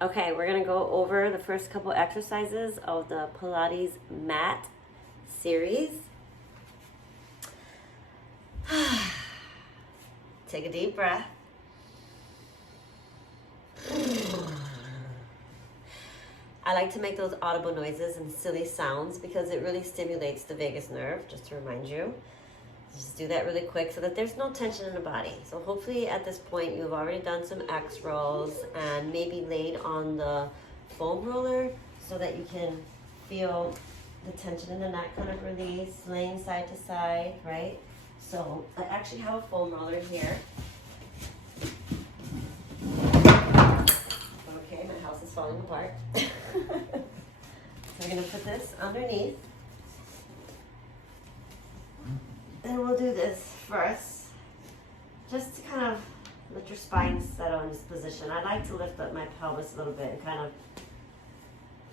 Okay, we're gonna go over the first couple exercises of the Pilates Mat series. Take a deep breath. I like to make those audible noises and silly sounds because it really stimulates the vagus nerve, just to remind you. Just do that really quick so that there's no tension in the body. So hopefully at this point you've already done some X rolls and maybe laid on the foam roller so that you can feel the tension in the neck kind of release, laying side to side, right? So I actually have a foam roller here. Okay, my house is falling apart. So we're gonna put this underneath. And we'll do this first, just to kind of let your spine settle in this position. I like to lift up my pelvis a little bit and kind of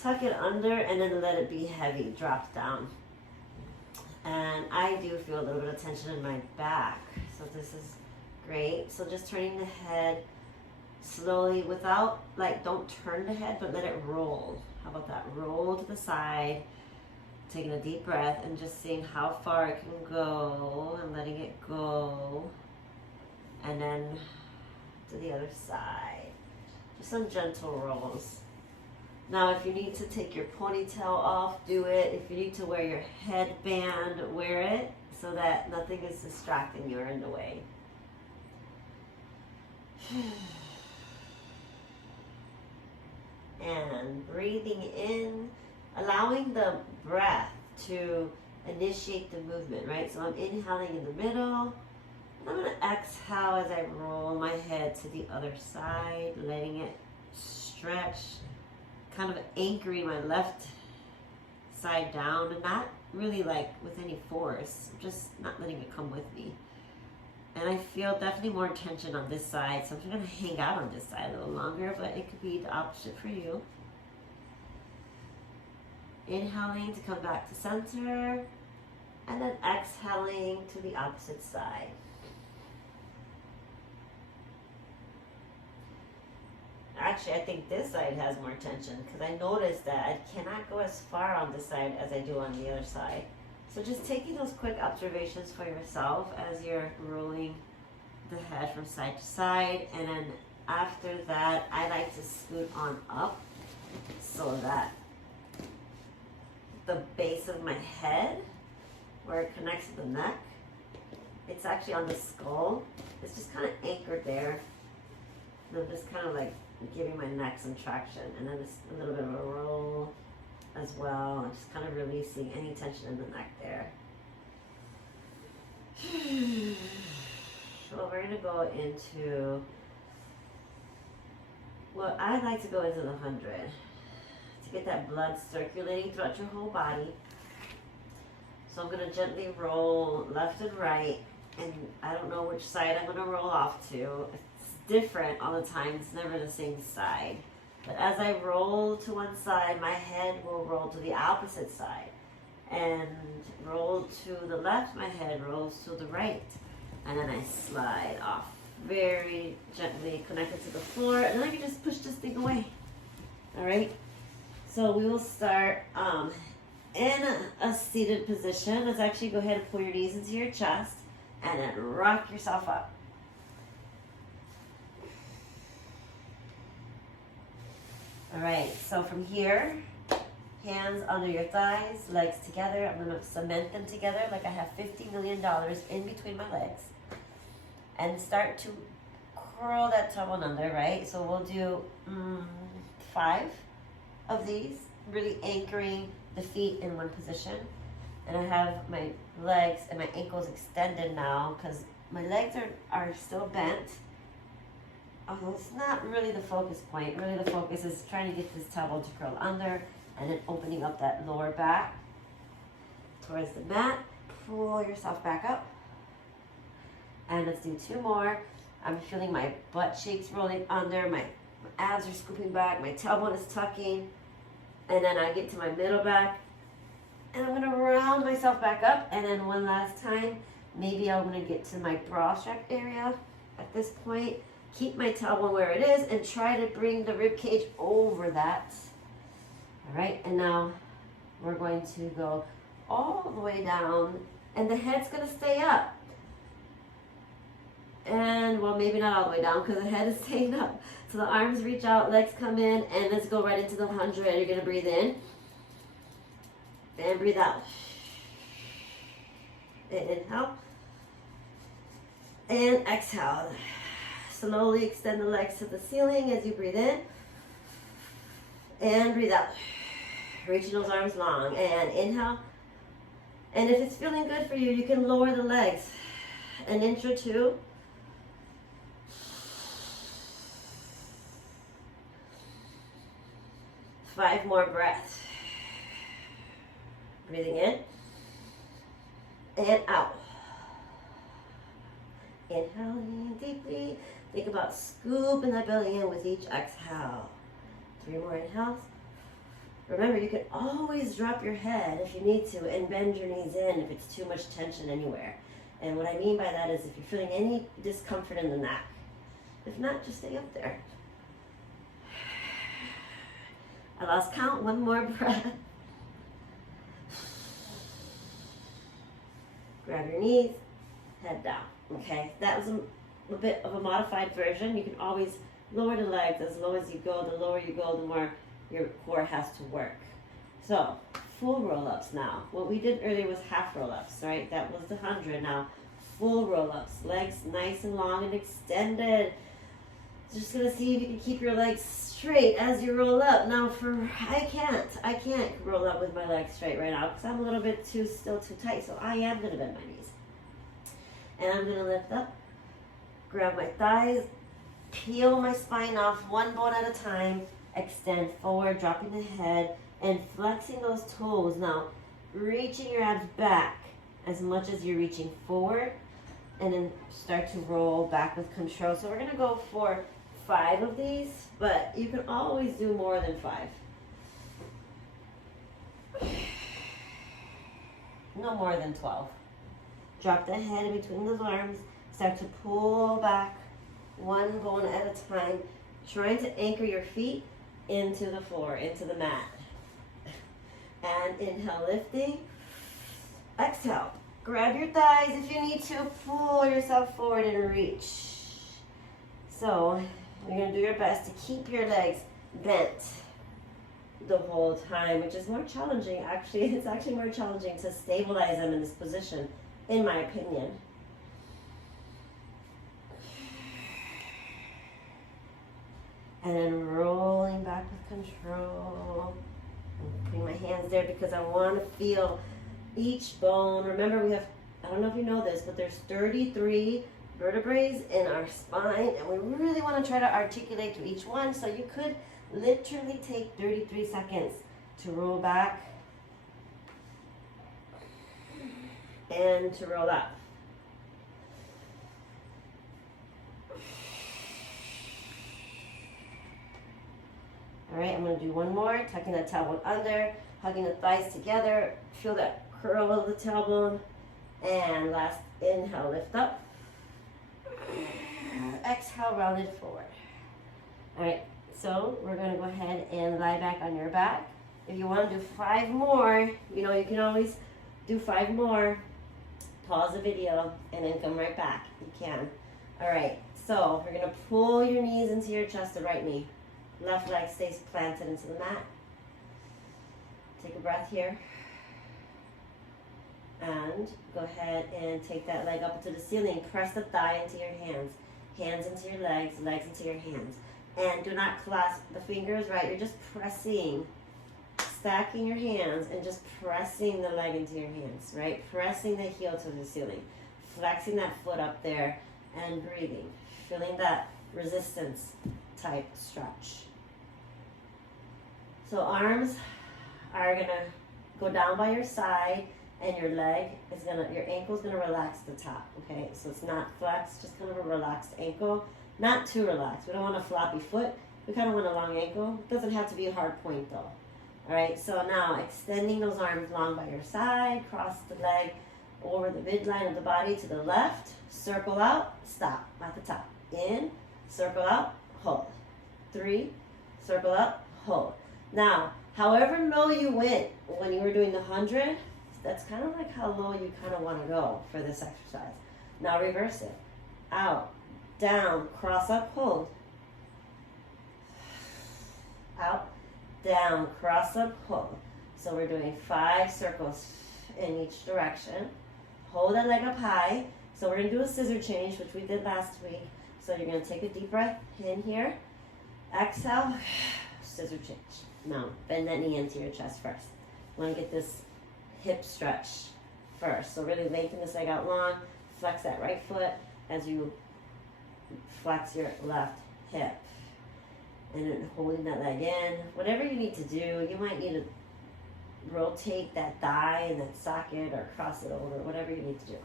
tuck it under and then let it be heavy, drop down. And I do feel a little bit of tension in my back, so this is great. So just turning the head slowly without, like, don't turn the head, but let it roll. How about that? Roll to the side. Taking a deep breath and just seeing how far it can go and letting it go. And then to the other side. Just some gentle rolls. Now if you need to take your ponytail off, do it. If you need to wear your headband, wear it so that nothing is distracting you or in the way. And breathing in, allowing the breath to initiate the movement, right? So I'm inhaling in the middle, and I'm gonna exhale as I roll my head to the other side, letting it stretch, kind of anchoring my left side down, and not really like with any force, just not letting it come with me. And I feel definitely more tension on this side, so I'm just gonna hang out on this side a little longer, but it could be the opposite for you. Inhaling to come back to center, and then exhaling to the opposite side. Actually, I think this side has more tension because I noticed that I cannot go as far on this side as I do on the other side. So just taking those quick observations for yourself as you're rolling the head from side to side, and then after that, I like to scoot on up so that the base of my head, where it connects to the neck, it's actually on the skull. It's just kind of anchored there. And I'm just kind of like giving my neck some traction, and then it's a little bit of a roll as well, and just kind of releasing any tension in the neck there. So we're gonna go into, well, I like to go into the 100 to get that blood circulating throughout your whole body. So I'm gonna gently roll left and right, and I don't know which side I'm gonna roll off to. It's different all the time, it's never the same side. But as I roll to one side, my head will roll to the opposite side. And roll to the left, my head rolls to the right. And then I slide off very gently, connected to the floor, and then I can just push this thing away. All right? So we will start in a seated position. Let's actually go ahead and pull your knees into your chest and then rock yourself up. All right, so from here, hands under your thighs, legs together. I'm gonna cement them together like I have $50 million in between my legs. And start to curl that tumble under, right? So we'll do 5 of these, really anchoring the feet in one position. And I have my legs and my ankles extended now because my legs are still bent. Although it's not really the focus point. Really the focus is trying to get this towel to curl under and then opening up that lower back towards the mat. Pull yourself back up. And let's do 2 more. I'm feeling my butt cheeks rolling under, my abs are scooping back, my tailbone is tucking. And then I get to my middle back. And I'm gonna round myself back up. And then one last time, maybe I'm gonna get to my bra strap area at this point. Keep my tailbone where it is and try to bring the rib cage over that. All right, and now we're going to go all the way down, and the head's gonna stay up. And, well, maybe not all the way down because the head is staying up. So the arms reach out, legs come in, and let's go right into the 100. You're gonna breathe in, and breathe out. And inhale, and exhale. Slowly extend the legs to the ceiling as you breathe in, and breathe out. Reaching those arms long, and inhale. And if it's feeling good for you, you can lower the legs an inch or two. Five more breaths. Breathing in and out. Inhaling deeply. Think about scooping that belly in with each exhale. 3 more inhales. Remember, you can always drop your head if you need to and bend your knees in if it's too much tension anywhere. And what I mean by that is if you're feeling any discomfort in the neck. If not, just stay up there. I lost count. 1 more breath. Grab your knees, head down. Okay, that was a bit of a modified version. You can always lower the legs as low as you go. The lower you go, the more your core has to work. So, full roll-ups now. What we did earlier was half roll-ups, right? That was the 100. Now, full roll-ups. Legs nice and long and extended. Just gonna see if you can keep your legs straight as you roll up. Now, I can't roll up with my legs straight right now because I'm a little bit still too tight. So I am gonna bend my knees, and I'm gonna lift up, grab my thighs, peel my spine off 1 bone at a time. Extend forward, dropping the head, and flexing those toes. Now, reaching your abs back as much as you're reaching forward, and then start to roll back with control. So we're gonna go for 5 of these, but you can always do more than 5. No more than 12. Drop the head in between those arms. Start to pull back 1 bone at a time, trying to anchor your feet into the floor, into the mat. And inhale, lifting. Exhale. Grab your thighs if you need to. Pull yourself forward and reach. So you're going to do your best to keep your legs bent the whole time, which is more challenging. Actually, it's actually more challenging to stabilize them in this position, in my opinion. And then rolling back with control. I'm putting my hands there because I want to feel each bone. Remember, we have, I don't know if you know this, but there's 33 vertebrae in our spine, and we really want to try to articulate to each one. So you could literally take 33 seconds to roll back and to roll up. All right, I'm going to do 1 more, tucking that tailbone under, hugging the thighs together, feel that curl of the tailbone, and last inhale, lift up, exhale, round it forward. All right, so we're going to go ahead and lie back on your back. If you want to do 5 more, you know, you can always do 5 more, pause the video, and then come right back. You can. All right, so we're going to pull your knees into your chest, the right knee. Left leg stays planted into the mat. Take a breath here. And go ahead and take that leg up into the ceiling. Press the thigh into your hands. Hands into your legs, legs into your hands. And do not clasp the fingers, right? You're just pressing, stacking your hands and just pressing the leg into your hands, right? Pressing the heel to the ceiling. Flexing that foot up there and breathing. Feeling that resistance type stretch. So arms are gonna go down by your side, and your ankle's gonna relax the top, okay? So it's not flexed, just kind of a relaxed ankle. Not too relaxed. We don't want a floppy foot. We kind of want a long ankle. It doesn't have to be a hard point though. All right, so now extending those arms long by your side, cross the leg over the midline of the body to the left, circle out, stop at the top. In, circle out, hold. 3, circle out, hold. Now, however low you went when you were doing the 100, that's kind of like how low you kind of want to go for this exercise. Now reverse it. Out, down, cross up, hold. Out, down, cross up, hold. So we're doing 5 circles in each direction. Hold that leg up high. So we're going to do a scissor change, which we did last week. So you're going to take a deep breath in here. Exhale, scissor change. Now, bend that knee into your chest first. You want to get this hip stretch first. So really lengthen this leg out long. Flex that right foot as you flex your left hip. And then holding that leg in. Whatever you need to do, you might need to rotate that thigh and that socket or cross it over, whatever you need to do.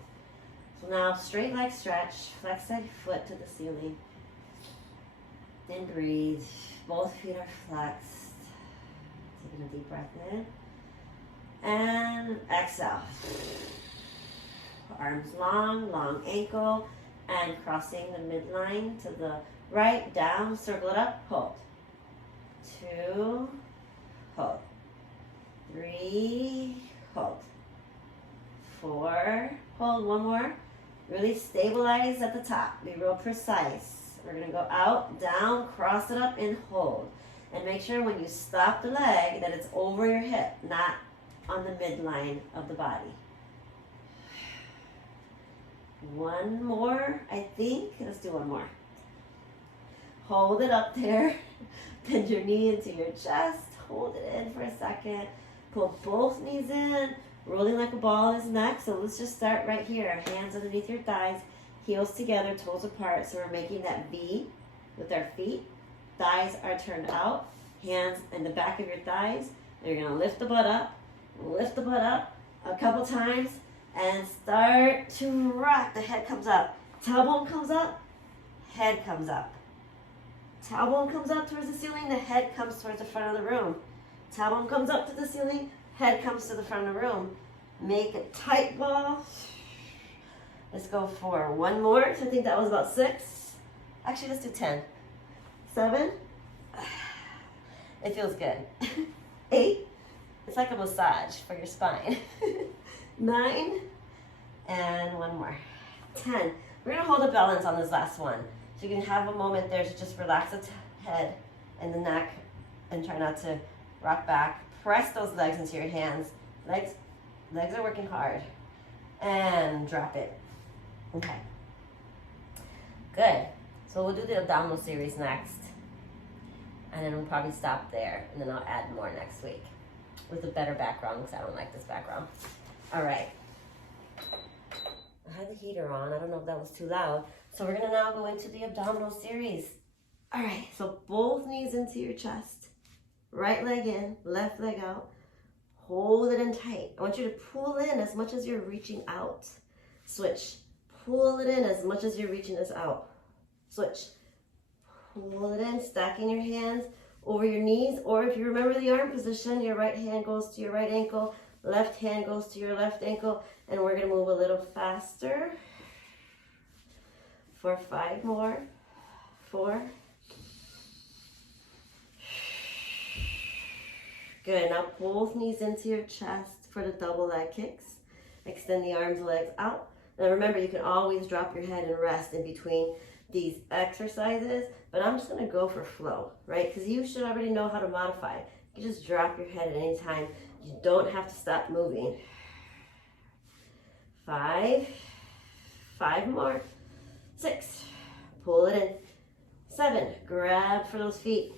So now, straight leg stretch. Flex that foot to the ceiling. Then breathe. Both feet are flexed. Taking a deep breath in. And exhale. Arms long, long ankle. And crossing the midline to the right, down, circle it up, hold. 2, hold. 3, hold. 4, hold. One more. Really stabilize at the top. Be real precise. We're going to go out, down, cross it up, and hold. And make sure when you stop the leg that it's over your hip, not on the midline of the body. One more, I think. Let's do one more. Hold it up there. Bend your knee into your chest. Hold it in for a second. Pull both knees in. Rolling like a ball is next. So let's just start right here. Hands underneath your thighs. Heels together, toes apart. So we're making that V with our feet. Thighs are turned out. Hands in the back of your thighs. And you're going to lift the butt up. Lift the butt up a couple times. And start to rock. The head comes up. Tailbone comes up. Head comes up. Tailbone comes up towards the ceiling. The head comes towards the front of the room. Tailbone comes up to the ceiling. Head comes to the front of the room. Make a tight ball. Let's go for one more. So I think that was about 6. Actually, let's do 10. 7. It feels good. 8. It's like a massage for your spine. 9. And one more. 10. We're going to hold a balance on this last one. So you can have a moment there to just relax the head and the neck and try not to rock back. Press those legs into your hands. Legs are working hard. And drop it. Okay. Good. So we'll do the abdominal series next. And then we'll probably stop there. And then I'll add more next week with a better background because I don't like this background. All right. I had the heater on. I don't know if that was too loud. So we're going to now go into the abdominal series. All right. So both knees into your chest. Right leg in, left leg out. Hold it in tight. I want you to pull in as much as you're reaching out. Switch. Pull it in as much as you're reaching this out. Switch. Pull it in, stacking your hands over your knees. Or if you remember the arm position, your right hand goes to your right ankle. Left hand goes to your left ankle. And we're going to move a little faster. For 5 more. 4. Good. Now both knees into your chest for the double leg kicks. Extend the arms, legs out. Now remember, you can always drop your head and rest in between these exercises, but I'm just going to go for flow, right? Because you should already know how to modify. You can just drop your head at any time. You don't have to stop moving. 5. 5 more. 6. Pull it in. 7. Grab for those feet.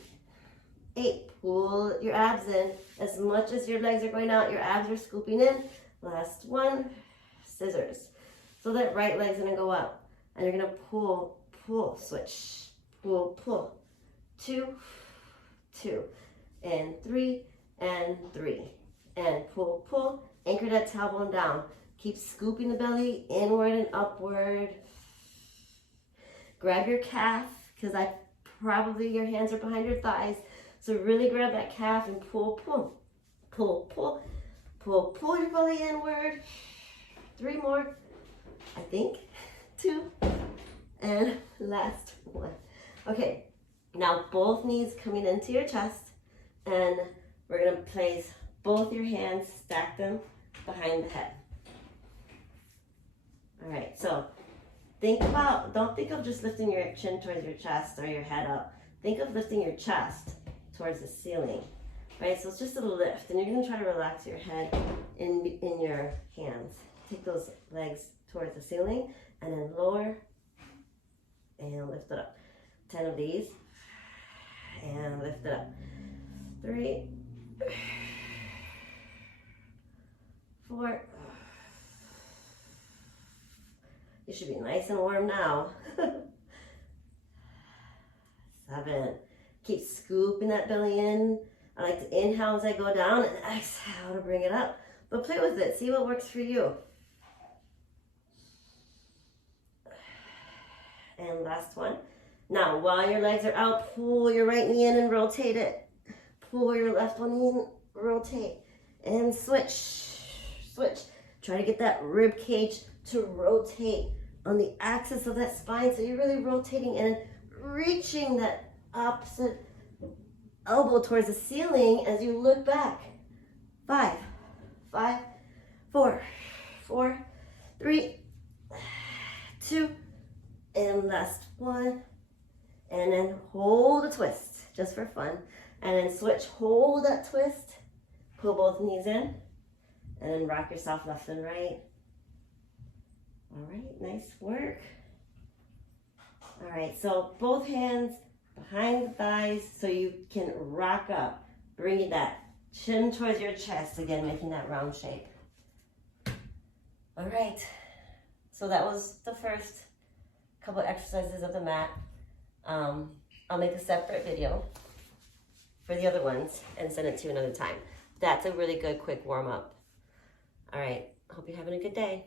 8. Pull your abs in. As much as your legs are going out, your abs are scooping in. Last one. Scissors. So that right leg's going to go out. And you're going to pull, pull, switch. Pull, pull. 2, 2. And 3, and 3. And pull, pull. Anchor that tailbone down. Keep scooping the belly inward and upward. Grab your calf, because probably your hands are behind your thighs. So really grab that calf and pull, pull. Pull, pull. Pull, pull your belly inward. 3 more. I think. 2. And last one. Okay, now both knees coming into your chest, and we're gonna place both your hands, stack them behind the head. All right, so don't think of just lifting your chin towards your chest or your head up. Think of lifting your chest towards the ceiling, right? So it's just a lift, and you're gonna try to relax your head in your hands. Take those legs towards the ceiling, and then lower and lift it up. 10 of these, and lift it up. 3, 4. You should be nice and warm now. 7. Keep scooping that belly in. I like to inhale as I go down and exhale to bring it up. But play with it. See what works for you. And last one. Now, while your legs are out, pull your right knee in and rotate it. Pull your left one in, rotate, and switch. Switch. Try to get that rib cage to rotate on the axis of that spine, so you're really rotating and reaching that opposite elbow towards the ceiling as you look back. 5, 4, 3, 2, and last one. And then hold a twist, just for fun. And then switch, hold that twist, pull both knees in, and then rock yourself left and right. All right, nice work. All right, so both hands behind the thighs so you can rock up, bringing that chin towards your chest, again, making that round shape. All right, so that was the first couple exercises of the mat. I'll make a separate video for the other ones and send it to you another time. That's a really good quick warm up. All right, hope you're having a good day.